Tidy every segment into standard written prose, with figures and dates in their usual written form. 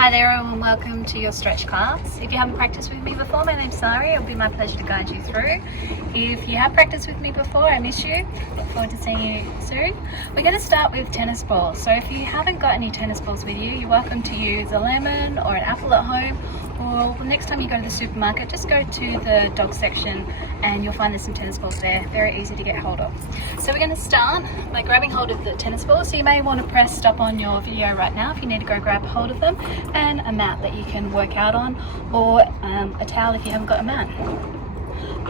Hi there and welcome to your stretch class. If you haven't practiced with me before, my name's Sary. It'll be my pleasure to guide you through. If you have practiced with me before, I miss you. Look forward to seeing you soon. We're going to start with tennis balls. So if you haven't got any tennis balls with you, you're welcome to use a lemon or an apple at home, or the next time you go to the supermarket, just go to the dog section and you'll find there's some tennis balls there. Very easy to get hold of. So we're going to start by grabbing hold of the tennis ball. So you may want to press stop on your video right now if you need to go grab hold of them, and a mat that you can work out on, or a towel if you haven't got a mat.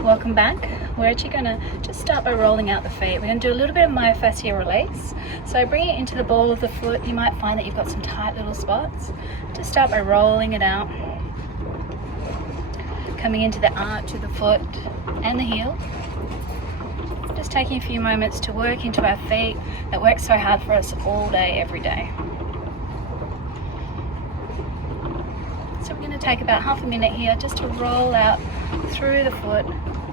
Welcome back. We're actually going to just start by rolling out the feet. We're going to do a little bit of myofascial release. So bring it into the ball of the foot. You might find that you've got some tight little spots. Just start by rolling it out, coming into the arch of the foot and the heel. Just taking a few moments to work into our feet that work so hard for us all day, every day. So we're going to take about half a minute here just to roll out through the foot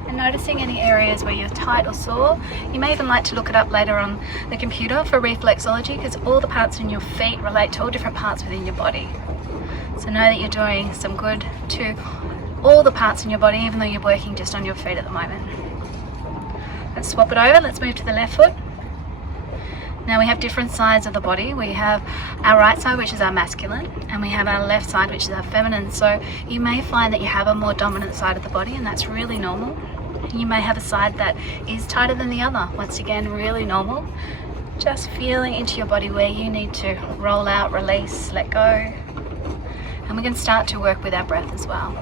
and noticing any areas where you're tight or sore. You may even like to look it up later on the computer for reflexology, because all the parts in your feet relate to all different parts within your body. So know that you're doing some good to all the parts in your body, even though you're working just on your feet at the moment. Let's swap it over. Let's move to the left foot. Now we have different sides of the body. We have our right side, which is our masculine, and we have our left side, which is our feminine. So you may find that you have a more dominant side of the body, and that's really normal. You may have a side that is tighter than the other. Once again, really normal. Just feeling into your body where you need to roll out, release, let go. And we're going to start to work with our breath as well.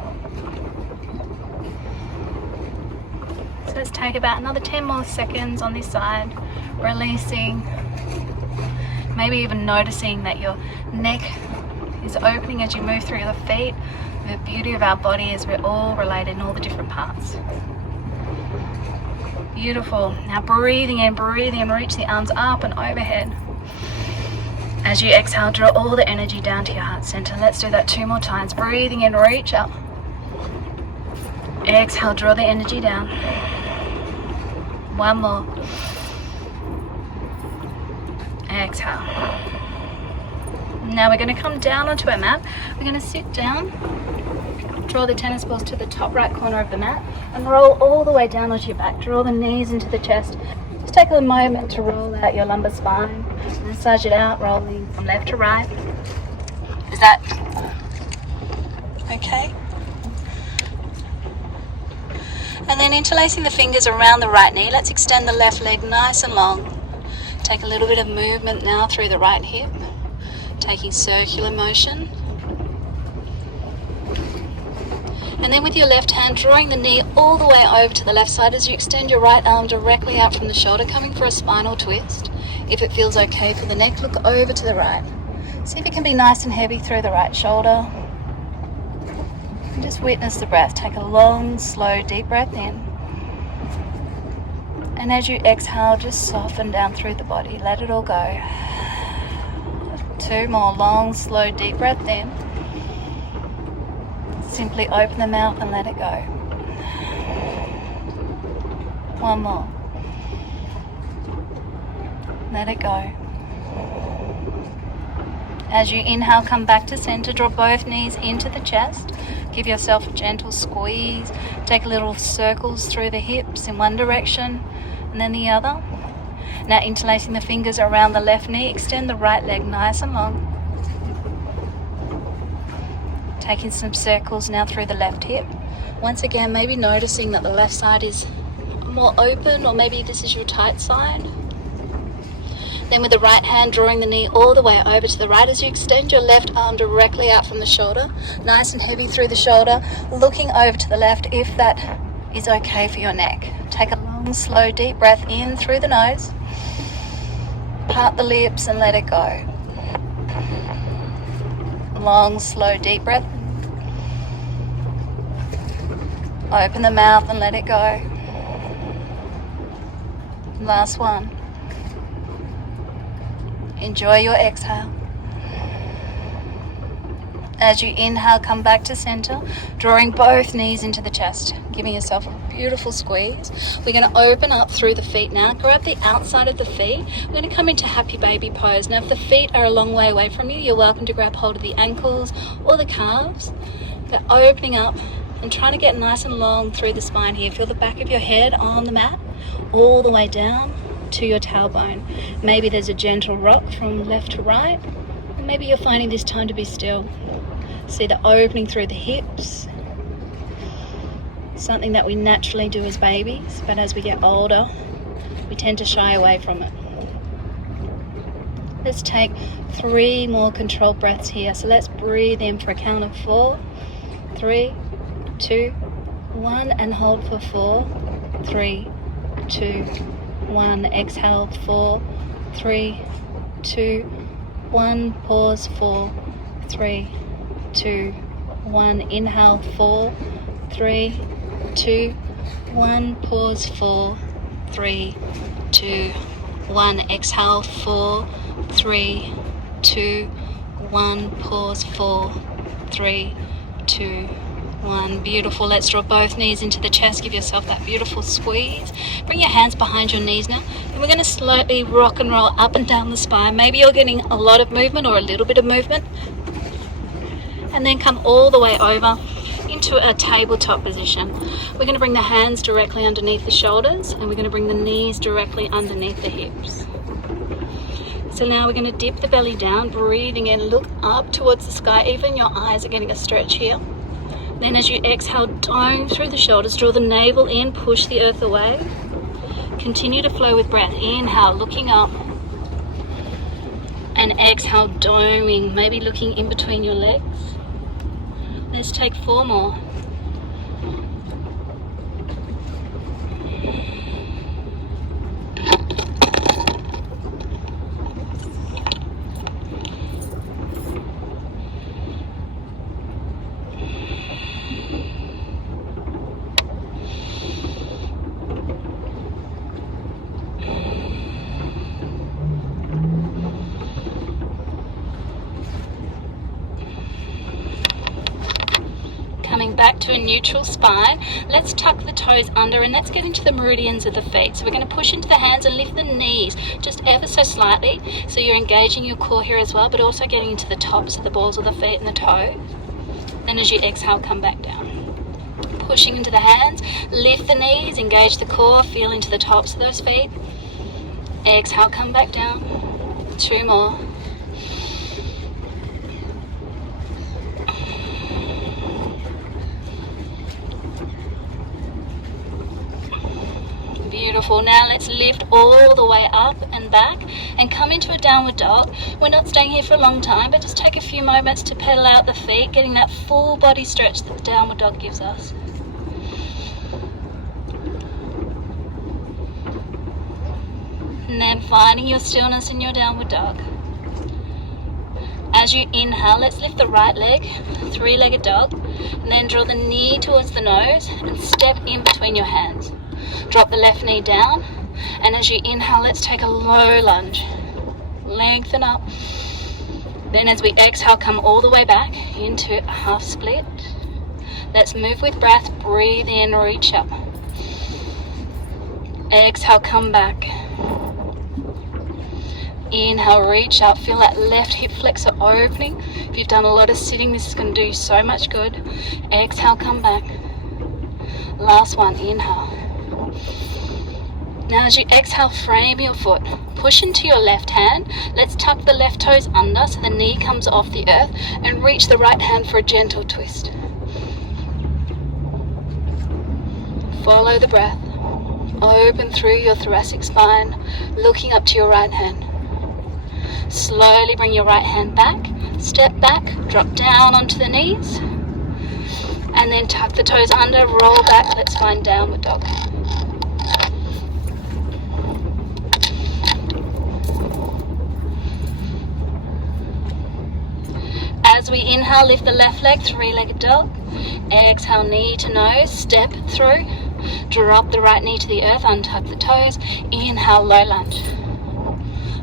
So let's take about another 10 more seconds on this side, releasing. Maybe even noticing that your neck is opening as you move through the feet. The beauty of our body is we're all related in all the different parts. Beautiful. Now breathing in, reach the arms up and overhead. As you exhale, draw all the energy down to your heart center. Let's do that 2 more times. Breathing in, reach up. Exhale, draw the energy down. 1 more. Exhale. Now we're going to come down onto our mat. We're going to sit down, draw the tennis balls to the top right corner of the mat, and roll all the way down onto your back. Draw the knees into the chest. Just take a moment to roll out your lumbar spine. Massage it out, rolling from left to right. Is that okay? And then interlacing the fingers around the right knee. Let's extend the left leg nice and long. Take a little bit of movement now through the right hip, taking circular motion. And then with your left hand, drawing the knee all the way over to the left side as you extend your right arm directly out from the shoulder, coming for a spinal twist. If it feels okay for the neck, look over to the right. See if it can be nice and heavy through the right shoulder. And just witness the breath. Take a long, slow, deep breath in. And as you exhale, just soften down through the body. Let it all go. 2 more long, slow, deep breath in. Simply open the mouth and let it go. 1 more. Let it go. As you inhale, come back to center. Draw both knees into the chest. Give yourself a gentle squeeze. Take little circles through the hips in one direction and then the other. Now interlacing the fingers around the left knee, extend the right leg nice and long. Taking some circles now through the left hip. Once again, maybe noticing that the left side is more open, or maybe this is your tight side. Then with the right hand, drawing the knee all the way over to the right as you extend your left arm directly out from the shoulder, nice and heavy through the shoulder, looking over to the left if that is okay for your neck. Take a long, slow, deep breath in through the nose. Part the lips and let it go. Long, slow, deep breath. Open the mouth and let it go. Last one. Enjoy your exhale. As you inhale, come back to center, drawing both knees into the chest, giving yourself a beautiful squeeze. We're going to open up through the feet now. Grab the outside of the feet. We're going to come into happy baby pose. Now, if the feet are a long way away from you, you're welcome to grab hold of the ankles or the calves. They're opening up and trying to get nice and long through the spine here. Feel the back of your head on the mat, all the way down to your tailbone. Maybe there's a gentle rock from left to right. And maybe you're finding this time to be still. See the opening through the hips, something that we naturally do as babies, but as we get older, we tend to shy away from it. Let's take 3 more controlled breaths here. So let's breathe in for a count of 4, 3, 2, 1, and hold for 4, 3, 2, 1. Exhale, 4, 3, 2, 1. Pause, 4, 3, 2, 1. Inhale, 4, 3, 2, 1. Pause, 4, 3, 2, 1. Exhale, 4, 3, 2, 1. Pause, 4, 3, 2, 1. Beautiful. Let's draw both knees into the chest. Give yourself that beautiful squeeze. Bring your hands behind your knees now. And we're going to slightly rock and roll up and down the spine. Maybe you're getting a lot of movement or a little bit of movement. And then come all the way over into a tabletop position. We're going to bring the hands directly underneath the shoulders, and we're going to bring the knees directly underneath the hips. So now we're going to dip the belly down, breathing in, look up towards the sky. Even your eyes are getting a stretch here. Then as you exhale, dome through the shoulders, draw the navel in, push the earth away. Continue to flow with breath. Inhale, looking up. And exhale, doming, maybe looking in between your legs. Let's take 4 more. Back to a neutral spine. Let's tuck the toes under and let's get into the meridians of the feet. So we're going to push into the hands and lift the knees just ever so slightly, so you're engaging your core here as well, but also getting into the tops of the balls of the feet and the toes. Then as you exhale, come back down. Pushing into the hands, lift the knees, engage the core, feel into the tops of those feet. Exhale, come back down. 2 more. Beautiful. Now let's lift all the way up and back and come into a downward dog. We're not staying here for a long time, but just take a few moments to pedal out the feet, getting that full body stretch that the downward dog gives us. And then finding your stillness in your downward dog. As you inhale, let's lift the right leg, 3-legged dog, and then draw the knee towards the nose and step in between your hands. Drop the left knee down, and as you inhale, let's take a low lunge. Lengthen up. Then as we exhale, come all the way back into a half split. Let's move with breath. Breathe in, reach up. Exhale, come back. Inhale, reach up. Feel that left hip flexor opening. If you've done a lot of sitting, this is going to do you so much good. Exhale, come back. Last one, inhale. Now as you exhale, frame your foot. Push into your left hand. Let's tuck the left toes under so the knee comes off the earth, and reach the right hand for a gentle twist. Follow the breath. Open through your thoracic spine, looking up to your right hand. Slowly bring your right hand back. Step back, drop down onto the knees, and then tuck the toes under, roll back. Let's find downward dog. As we inhale, lift the left leg, 3-legged dog. Exhale, knee to nose, step through. Drop the right knee to the earth, untuck the toes. Inhale, low lunge.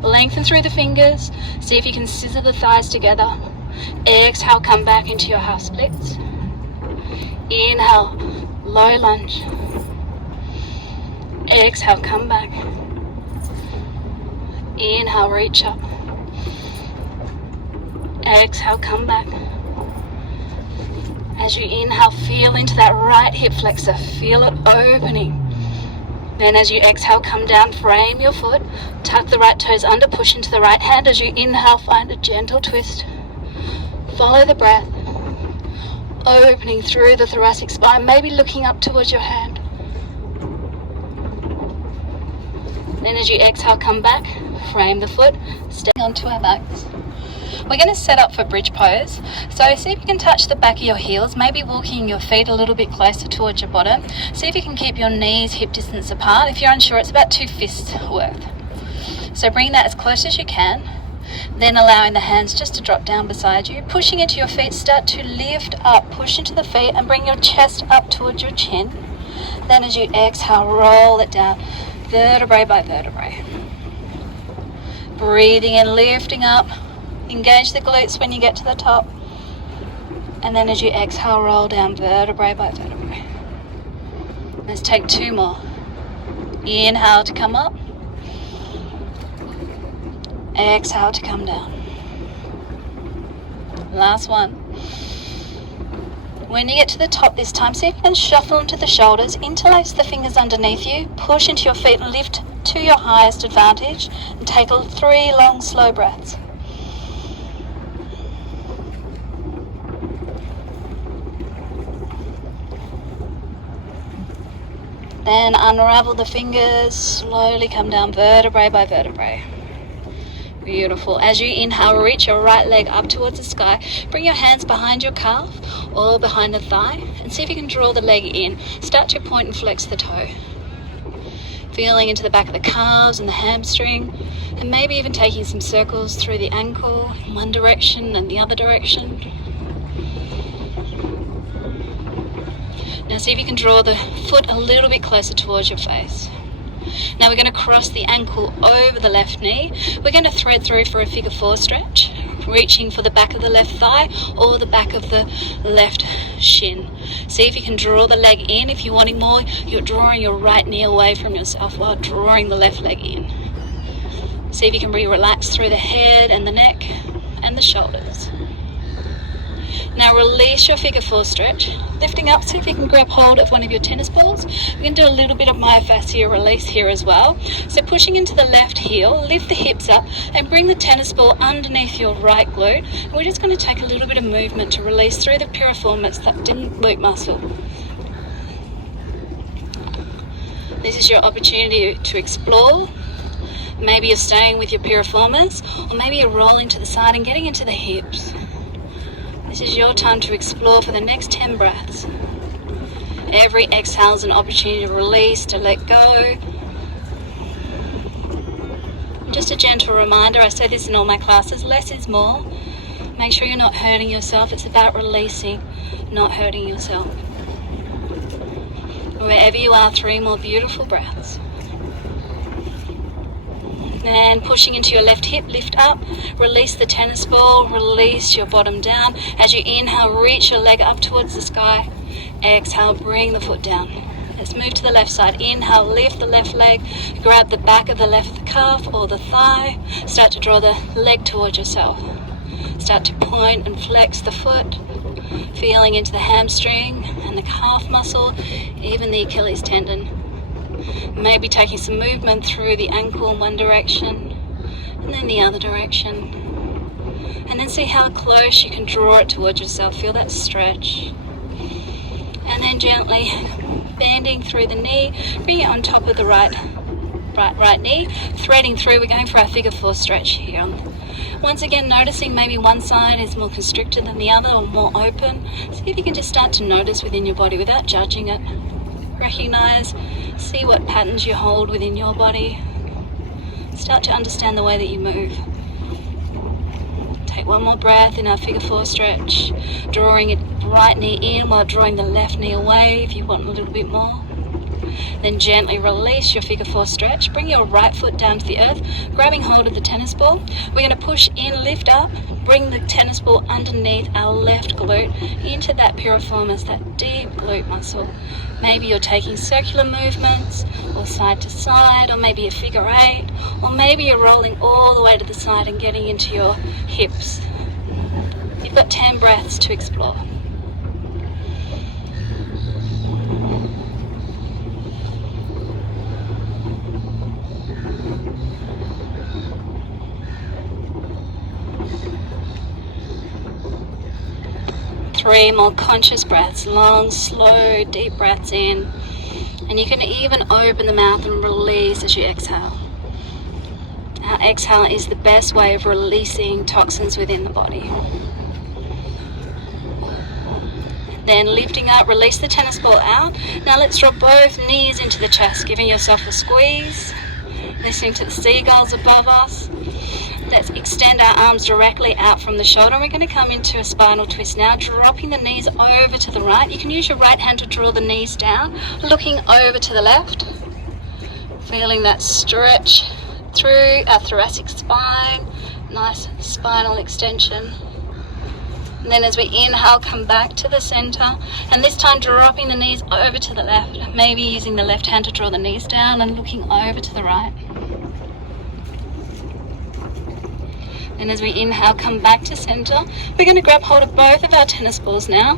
Lengthen through the fingers. See if you can scissor the thighs together. Exhale, come back into your half splits. Inhale, low lunge. Exhale, come back. Inhale, reach up. Exhale, come back. As you inhale, feel into that right hip flexor. Feel it opening. Then as you exhale, come down, frame your foot. Tuck the right toes under, push into the right hand. As you inhale, find a gentle twist. Follow the breath. Opening through the thoracic spine, maybe looking up towards your hand. Then as you exhale, come back, frame the foot, step onto our backs. We're going to set up for bridge pose. So see if you can touch the back of your heels, maybe walking your feet a little bit closer towards your bottom. See if you can keep your knees hip distance apart. If you're unsure, it's about 2 fists worth. So bring that as close as you can. Then allowing the hands just to drop down beside you. Pushing into your feet, start to lift up. Push into the feet and bring your chest up towards your chin. Then as you exhale, roll it down, vertebrae by vertebrae. Breathing in, lifting up. Engage the glutes when you get to the top. And then as you exhale, roll down vertebrae by vertebrae. Let's take 2 more. Inhale to come up. Exhale to come down. Last one. When you get to the top this time, see if you can shuffle into the shoulders, interlace the fingers underneath you, push into your feet and lift to your highest advantage, and take 3 long, slow breaths. Then unravel the fingers, slowly come down vertebrae by vertebrae. Beautiful. As you inhale, reach your right leg up towards the sky. Bring your hands behind your calf or behind the thigh and see if you can draw the leg in. Start to point and flex the toe. Feeling into the back of the calves and the hamstring, and maybe even taking some circles through the ankle in one direction and the other direction. Now see if you can draw the foot a little bit closer towards your face. Now we're going to cross the ankle over the left knee. We're going to thread through for a figure 4 stretch, reaching for the back of the left thigh or the back of the left shin. See if you can draw the leg in. If you're wanting more, you're drawing your right knee away from yourself while drawing the left leg in. See if you can relax through the head and the neck and the shoulders. Now release your figure 4 stretch, lifting up, see if you can grab hold of one of your tennis balls. We're going to do a little bit of myofascial release here as well. So pushing into the left heel, lift the hips up and bring the tennis ball underneath your right glute. And we're just going to take a little bit of movement to release through the piriformis, that glute muscle. This is your opportunity to explore. Maybe you're staying with your piriformis, or maybe you're rolling to the side and getting into the hips. This is your time to explore for the next 10 breaths. Every exhale is an opportunity to release, to let go. Just a gentle reminder, I say this in all my classes, less is more. Make sure you're not hurting yourself. It's about releasing, not hurting yourself. Wherever you are, 3 more beautiful breaths. And pushing into your left hip, lift up, release the tennis ball, release your bottom down. As you inhale, reach your leg up towards the sky. Exhale, bring the foot down. Let's move to the left side. Inhale, lift the left leg, grab the back of the left calf or the thigh. Start to draw the leg towards yourself. Start to point and flex the foot, feeling into the hamstring and the calf muscle, even the Achilles tendon. Maybe taking some movement through the ankle in one direction and then the other direction. And then see how close you can draw it towards yourself. Feel that stretch. And then gently bending through the knee, bring it on top of the right knee, threading through. We're going for our figure 4 stretch here. Once again, noticing maybe one side is more constricted than the other or more open. See if you can just start to notice within your body without judging it. Recognize, see what patterns you hold within your body. Start to understand the way that you move. Take one more breath in our figure 4 stretch, drawing it right knee in while drawing the left knee away if you want a little bit more. Then gently release your figure 4 stretch. Bring your right foot down to the earth, grabbing hold of the tennis ball. We're going to push in, lift up, bring the tennis ball underneath our left glute into that piriformis, that deep glute muscle. Maybe you're taking circular movements or side to side, or maybe a figure 8, or maybe you're rolling all the way to the side and getting into your hips. You've got 10 breaths to explore. Three more conscious breaths, long, slow, deep breaths in. And you can even open the mouth and release as you exhale. Our exhale is the best way of releasing toxins within the body. Then lifting up, release the tennis ball out. Now let's drop both knees into the chest, giving yourself a squeeze. Listening to the seagulls above us. Let's extend our arms directly out from the shoulder. We're going to come into a spinal twist now, dropping the knees over to the right. You can use your right hand to draw the knees down, looking over to the left. Feeling that stretch through our thoracic spine. Nice spinal extension. And then as we inhale, come back to the center. And this time dropping the knees over to the left. Maybe using the left hand to draw the knees down and looking over to the right. And as we inhale, come back to center. We're going to grab hold of both of our tennis balls now.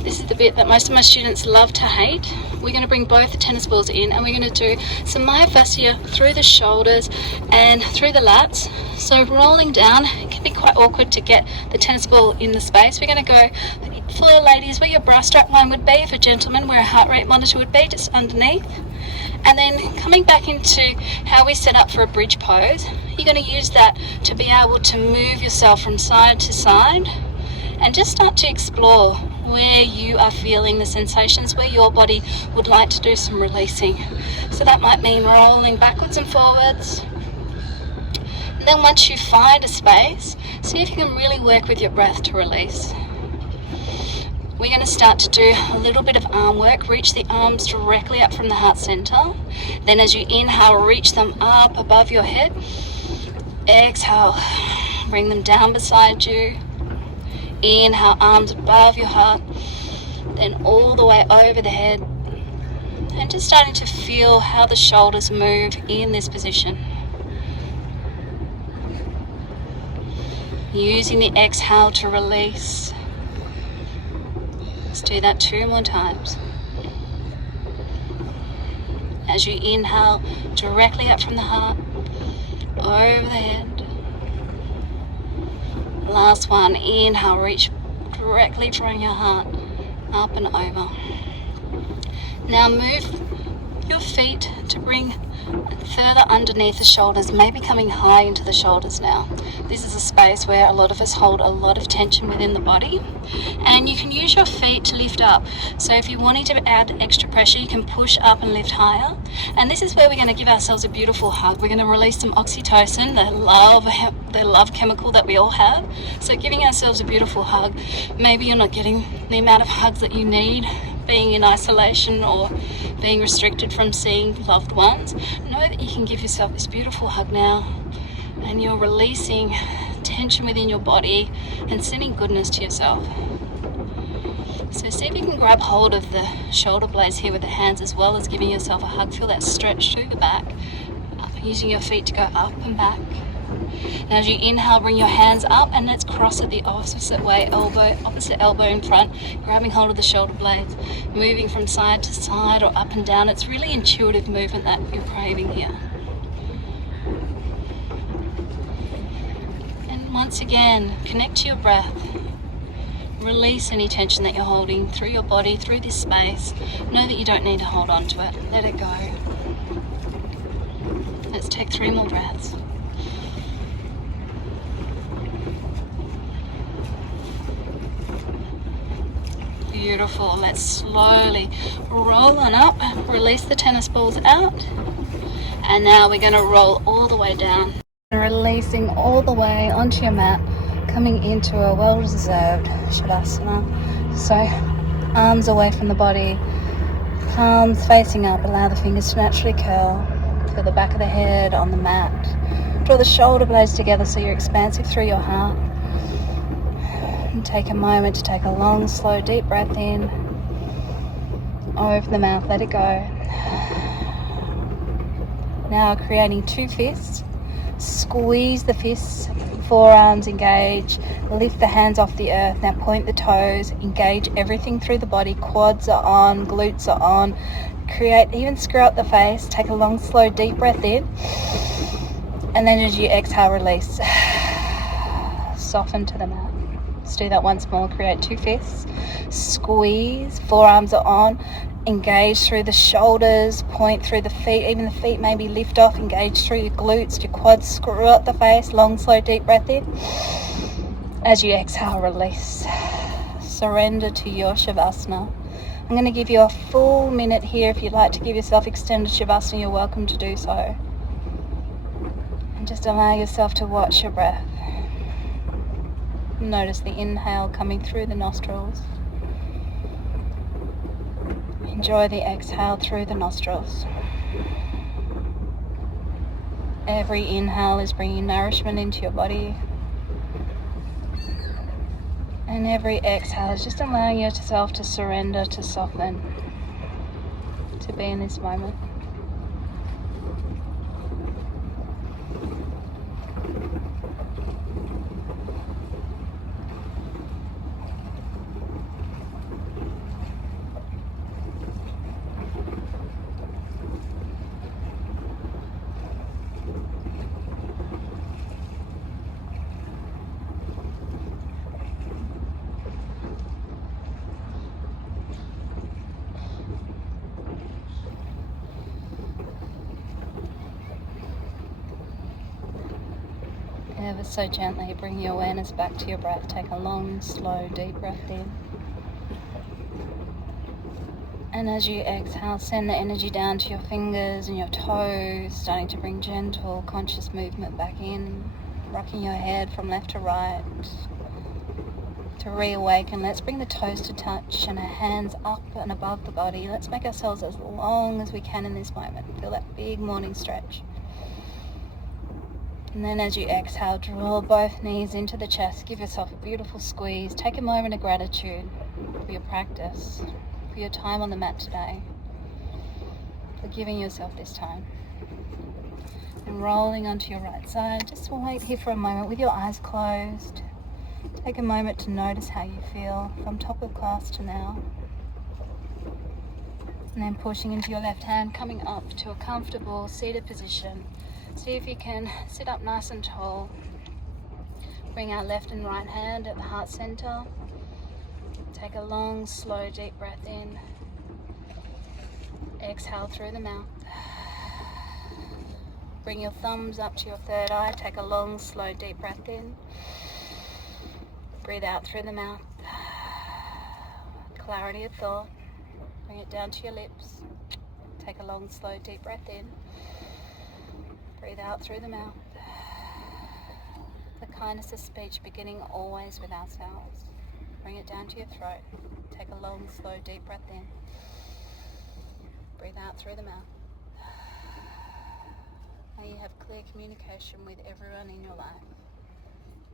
This is the bit that most of my students love to hate. We're going to bring both the tennis balls in, and we're going to do some myofascia through the shoulders and through the lats. So rolling down, it can be quite awkward to get the tennis ball in the space. We're going to go for ladies where your bra strap line would be, for gentlemen where a heart rate monitor would be, just underneath. And then coming back into how we set up for a bridge pose, you're going to use that to be able to move yourself from side to side and just start to explore where you are feeling the sensations, where your body would like to do some releasing. So that might mean rolling backwards and forwards. And then once you find a space, see if you can really work with your breath to release. We're going to start to do a little bit of arm work. Reach the arms directly up from the heart center. Then as you inhale, reach them up above your head. Exhale, bring them down beside you. Inhale, arms above your heart. Then all the way over the head. And just starting to feel how the shoulders move in this position. Using the exhale to release. Let's do that 2 more times. As you inhale, directly up from the heart, over the head. Last one, inhale, reach directly from your heart, up and over. Now move your feet to bring further underneath the shoulders, maybe coming high into the shoulders now. This is a space where a lot of us hold a lot of tension within the body, and you can use your feet to lift up. So if you're wanting to add extra pressure, you can push up and lift higher. And this is where we're going to give ourselves a beautiful hug. We're going to release some oxytocin, the love chemical that we all have. So giving ourselves a beautiful hug. Maybe you're not getting the amount of hugs that you need, being in isolation or being restricted from seeing loved ones. Know that you can give yourself this beautiful hug now, and you're releasing tension within your body and sending goodness to yourself. So see if you can grab hold of the shoulder blades here with the hands, as well as giving yourself a hug. Feel that stretch through the back, using your feet to go up and back. Now as you inhale, bring your hands up, and let's cross it the opposite way, opposite elbow in front, grabbing hold of the shoulder blades, moving from side to side or up and down. It's really intuitive movement that you're craving here. And once again, connect to your breath. Release any tension that you're holding through your body, through this space. Know that you don't need to hold on to it. Let it go. Let's take 3 more breaths. Beautiful. Let's slowly roll on up, release the tennis balls out, and now we're going to roll all the way down. Releasing all the way onto your mat, coming into a well-deserved Shavasana. So arms away from the body, Palms facing up, allow the fingers to naturally curl. Feel the back of the head on the mat. Draw the shoulder blades together so you're expansive through your heart. And take a moment to take a long, slow, deep breath in. Over the mouth, let it go. Now creating two fists. Squeeze the fists, forearms engage, lift the hands off the earth. Now point the toes, engage everything through the body. Quads are on, glutes are on. Create, even screw up the face. Take a long, slow, deep breath in. And then as you exhale, release. Soften to the mat. Let's do that once more. Create two fists. Squeeze, forearms are on. Engage through the shoulders, point through the feet, even the feet maybe lift off, engage through your glutes, your quads, screw up the face, long, slow, deep breath in. As you exhale, release. Surrender to your Shavasana. I'm going to give you a full minute here. If you'd like to give yourself extended Shavasana, you're welcome to do so. And just allow yourself to watch your breath. Notice the inhale coming through the nostrils. Enjoy the exhale through the nostrils. Every inhale is bringing nourishment into your body. And every exhale is just allowing yourself to surrender, to soften, to be in this moment. Ever so gently bring your awareness back to your breath. Take a long, slow, deep breath in. And as you exhale, send the energy down to your fingers and your toes, starting to bring gentle, conscious movement back in, rocking your head from left to right. To reawaken, let's bring the toes to touch and our hands up and above the body. Let's make ourselves as long as we can in this moment. Feel that big morning stretch. And then as you exhale, draw both knees into the chest. Give yourself a beautiful squeeze. Take a moment of gratitude for your practice, for your time on the mat today, for giving yourself this time. And rolling onto your right side, just wait here for a moment with your eyes closed. Take a moment to notice how you feel from top of class to now. And then pushing into your left hand, coming up to a comfortable seated position. See if you can sit up nice and tall. Bring our left and right hand at the heart center. Take a long, slow, deep breath in. Exhale through the mouth. Bring your thumbs up to your third eye. Take a long, slow, deep breath in. Breathe out through the mouth. Clarity of thought. Bring it down to your lips. Take a long, slow, deep breath in. Breathe out through the mouth. The kindness of speech beginning always with ourselves. Bring it down to your throat. Take a long, slow, deep breath in. Breathe out through the mouth. May you have clear communication with everyone in your life.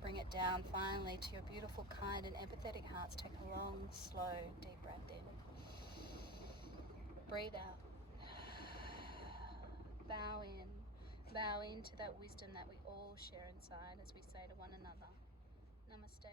Bring it down finally to your beautiful, kind and empathetic hearts. Take a long, slow, deep breath in. Breathe out. Bow in. Bow into that wisdom that we all share inside as we say to one another, Namaste.